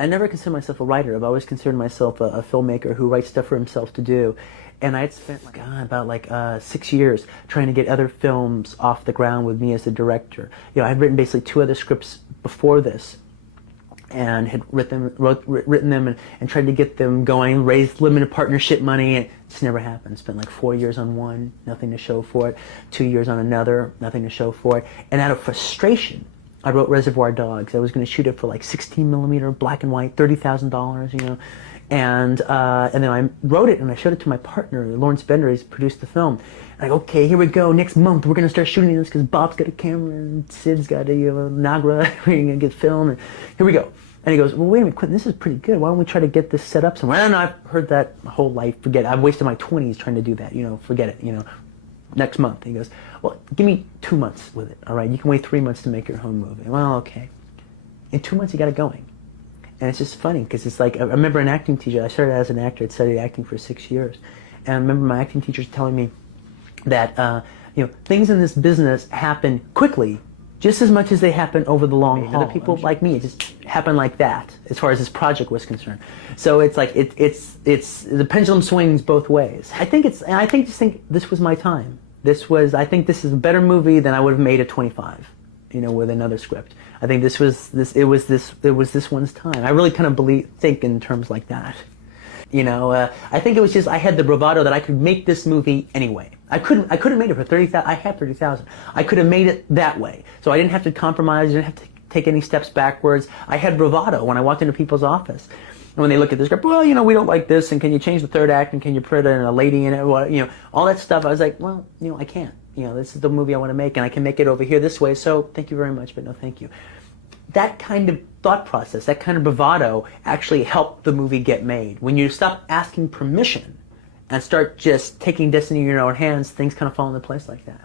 I never considered myself a writer. I've always considered myself a filmmaker who writes stuff for himself to do. And I'd spent about 6 years trying to get other films off the ground with me as a director. You know, I'd written basically two other scripts before this, and had written them and tried to get them going, raised limited partnership money, and it's never happened. Spent like 4 years on one, nothing to show for it. 2 years on another, nothing to show for it. And out of frustration, I wrote Reservoir Dogs. I was going to shoot it for like 16 millimeter, black and white, $30,000, you know. And then I wrote it and I showed it to my partner, Lawrence Bender. He's produced the film. And I go, okay, here we go. Next month we're going to start shooting this because Bob's got a camera and Sid's got a Nagra. We're going to get film. And here we go. And he goes, well, wait a minute, Quentin, this is pretty good. Why don't we try to get this set up somewhere? No, I've heard that my whole life. Forget it. I've wasted my 20s trying to do that. You know, forget it. You know, next month. He goes, well, give me 2 months with it. All right, you can wait 3 months to make your home movie. Well, okay. In 2 months, you got it going. And it's just funny because it's like, I remember an acting teacher. I started as an actor. I'd studied acting for 6 years. And I remember my acting teachers telling me that, you know, things in this business happen quickly just as much as they happen over the long haul. Other people like me, it just happened like that as far as this project was concerned. So it's like, it's the pendulum swings both ways. I think this was my time. I think this is a better movie than I would have made at 25, you know, with another script. I think it was this one's time. I really kind of think in terms like that. You know, I think it was just I had the bravado that I could make this movie anyway. I couldn't have made it for 30,000. I had 30,000. I could have made it that way. So I didn't have to compromise. I didn't have to take any steps backwards. I had bravado when I walked into people's office. And when they look at the script, well, you know, we don't like this, and can you change the third act, and can you put a lady in it, well, you know, all that stuff. I was like, well, you know, I can't. You know, this is the movie I want to make, and I can make it over here this way, so thank you very much, but no thank you. That kind of thought process, that kind of bravado actually helped the movie get made. When you stop asking permission and start just taking destiny in your own hands, things kind of fall into place like that.